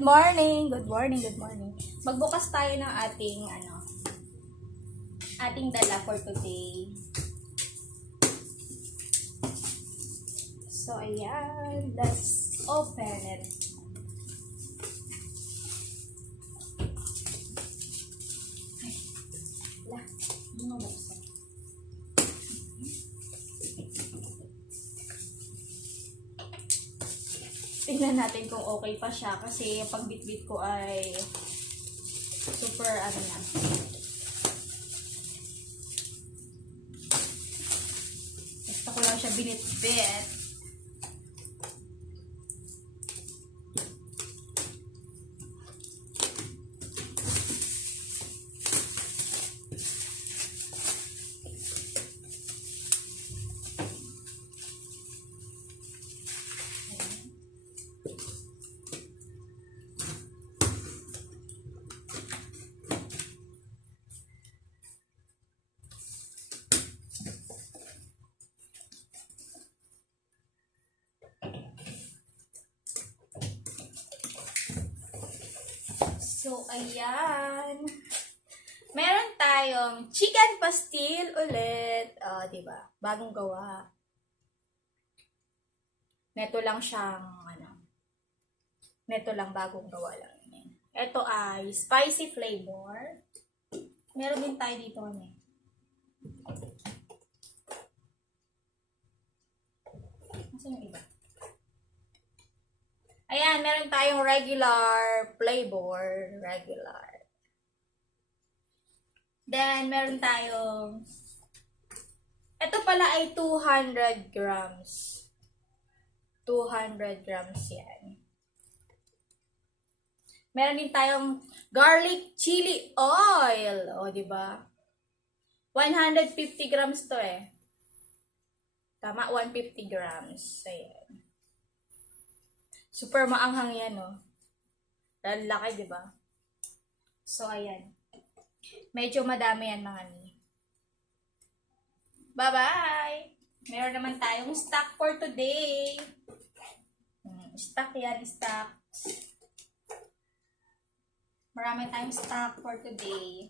Good morning! Good morning, good morning. Magbukas tayo ng ating dala for today. So, ayan. Let's open it. Ay, wala. Hindi mo buksan. Tingnan natin kung okay pa siya kasi yung pagbitbit ko ay super na. Gusto ko lang siya binitbit. So, ayan. Meron tayong chicken pastil ulit. Diba? Bagong gawa. Neto lang siyang, neto lang, bagong gawa lang. Ito ay spicy flavor. Meron din tayo dito, Nasaan yung iba? Ayan, meron tayong regular flavor. Regular. Then, meron tayong, ito pala ay 200 grams. 200 grams yan. Meron din tayong garlic chili oil. O, diba? 150 grams to eh. Tama, 150 grams. Ayan. Super maanghang yan, no? Dahil laki, diba? So, ayan. Medyo madami yan, mga ni. Bye-bye! Meron naman tayong stock for today. Stock yan, stock. Marami tayong stock for today.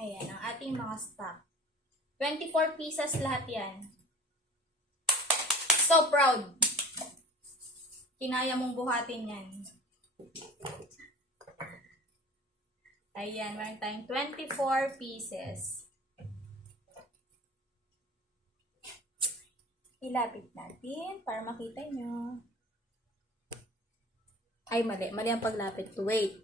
Ayan, ang ating mga stock. 24 pieces lahat yan. So proud. Kinaya mong buhatin yan. Ayan, meron tayong 24 pieces. Ilapit natin para makita nyo. Ay, mali. Mali ang paglapit. Wait.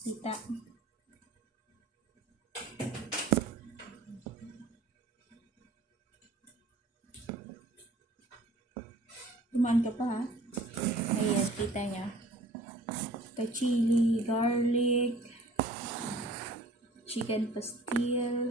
Kita. Dumaan ka pa, ha? Ayan, kita niya. Ito, chili, garlic, chicken pastil,